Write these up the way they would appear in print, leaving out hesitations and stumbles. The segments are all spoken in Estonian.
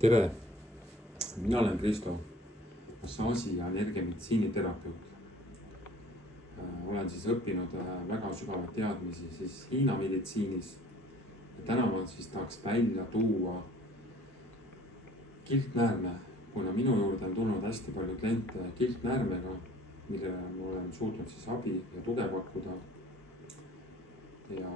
tere, mina olen Kristo, massaaži ja energiameditsiini terapeut. Olen siis õppinud väga sügavat teadmisi siis Hiina meditsiinis. Ja täna ma siis tahaks välja tuua kiltnäärme, kuna minu juurde on tulnud hästi palju kliente kiltnäärmega, millele ma olen suutnud siis abi ja tuge pakkuda. Ja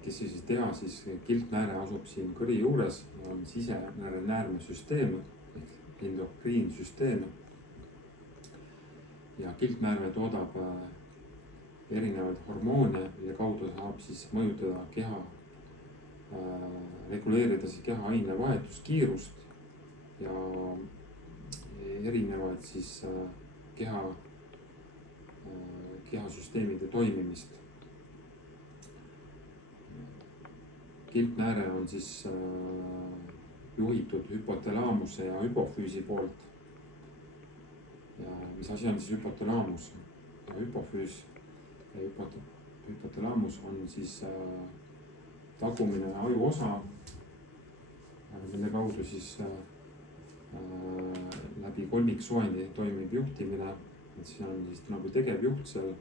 kes siis ei tea, siis kiltnääre asub siin kõri juures ja on sisenäärmesüsteem ehk endokriinsüsteem. Ja kiltnäärme toodab erinevaid hormoone, mille kaudu saab siis mõjutada keha, reguleerida siis keha ainevahetuskiirust ja erinevaid siis kehasüsteemide toimimist. Kiltnääre on siis juhitud hüpothalaamuse ja hüpofüüsi poolt. Ja mis asi on siis hüpothalaamus ja hüpofüüs? Hüpothalaamus on siis tagumine ajuosa, mille kaudu siis läbi kolmiksoendi toimib juhtimine. Et see on siis nagu tegevjuht seal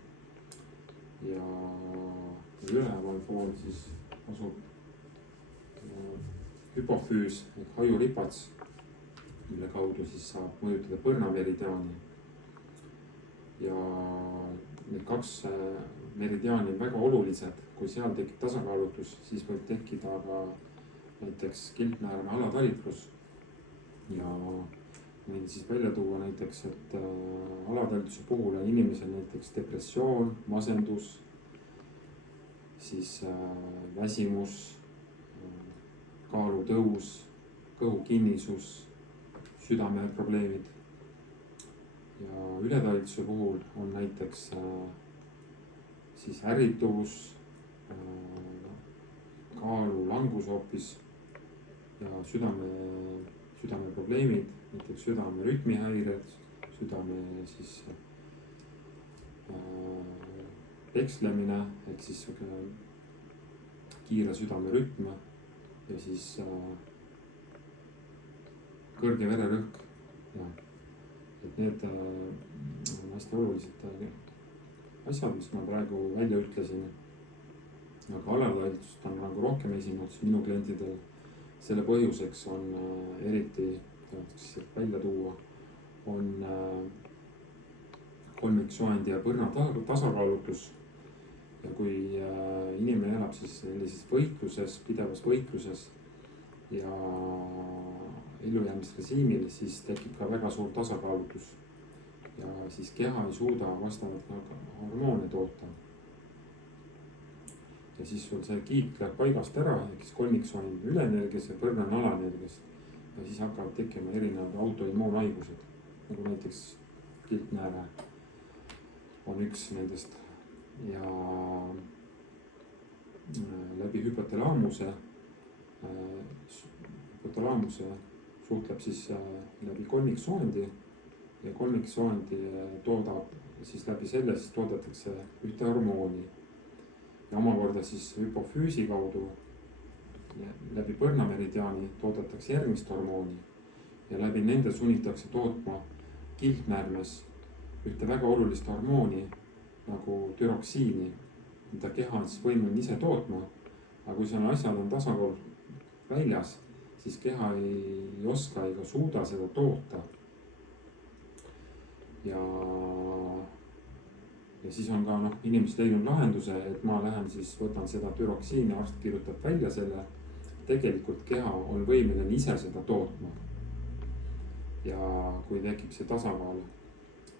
ja üleval pool siis asub hüpofüüs ehk ajuripats, mille kaudu siis saab mõjutada põrnameridiaani. Ja need kaks meridiaani on väga olulised, kui seal tekib tasakaalutus, siis võib tekkida ka näiteks kiltnäärme alatalitlus. Ja võin siis välja tuua näiteks, et alatalitluse puhul on inimesel näiteks depressioon, masendus, siis väsimus, kaalutõus, kõhukinnisus, südameprobleemid. Ja ületalitluse puhul on näiteks siis ärrituvus, kaalu langus hoopis ja südameprobleemid, näiteks südame rütmihäired, südame siis pekslemine ehk siis kiire südamerütm ja siis kõrge vererõhk. Ja, et need on hästi olulised asjad, mis ma praegu välja ütlesin. Aga alatalitlust on nagu rohkem esinud minu klientidel. Selle põhjuseks on eriti välja tuua, on kolmiksoendi ja põrna tasakaalutus. Ja kui inimene elab siis sellises võitluses, pidevas võitluses ja ellujäämisrežiimil, siis tekib ka väga suur tasakaalutus. Ja siis keha ei suuda vastavalt hormoone toota. Ja siis sul see kiik läheb paigast ära, ehk siis kolmiksoend üleenergias ja põrna on alaenergias. Ja siis hakkavad tekkima erinevad autoimmuunhaigused, nagu näiteks kiltnääre on üks nendest. Ja läbi hüpothalaamuse suhtleb siis läbi kolmiksoendi ja kolmiksoendi toodab siis läbi selle siis toodetakse ühte hormooni ja omakorda siis hüpofüüsi kaudu läbi põrnameridiaani toodetakse järgmist hormooni ja läbi nende sunnitakse tootma kiltnäärmes ühte väga olulist hormooni nagu türoksiini, mida keha on siis võimeline ise tootma. Aga kui seal asjad on tasakaal väljas, siis keha ei oska ega suuda seda toota. Ja siis on ka inimesed leidnud lahenduse, et ma lähen siis võtan seda türoksiini, arst kirjutab välja selle. Tegelikult keha on võimeline ise seda tootma. Ja kui tekib see tasakaal.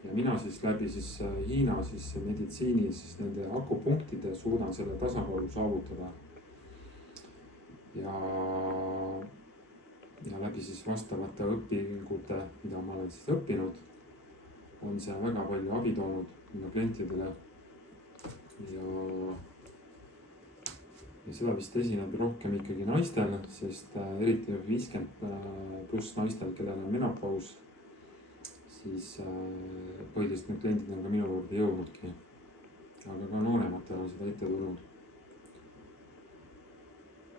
Ja mina siis läbi siis Hiina siis meditsiini siis nende akupunktide suudan selle tasakaalu saavutada. Ja läbi siis vastavate õpingute, mida ma olen siis õppinud, on see väga palju abi toonud minu klientidele. Ja seda vist esineb rohkem ikkagi naistel, sest eriti 50+ naistel, kellel on menopaus, siis põhiliselt need kliendid on ka minu juurde jõudnudki. Aga ka noorematel on seda ette tulnud.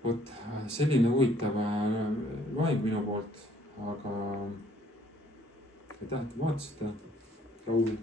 vot selline huvitav loeng minu poolt, aga aitäh, et vaatasite. Raul.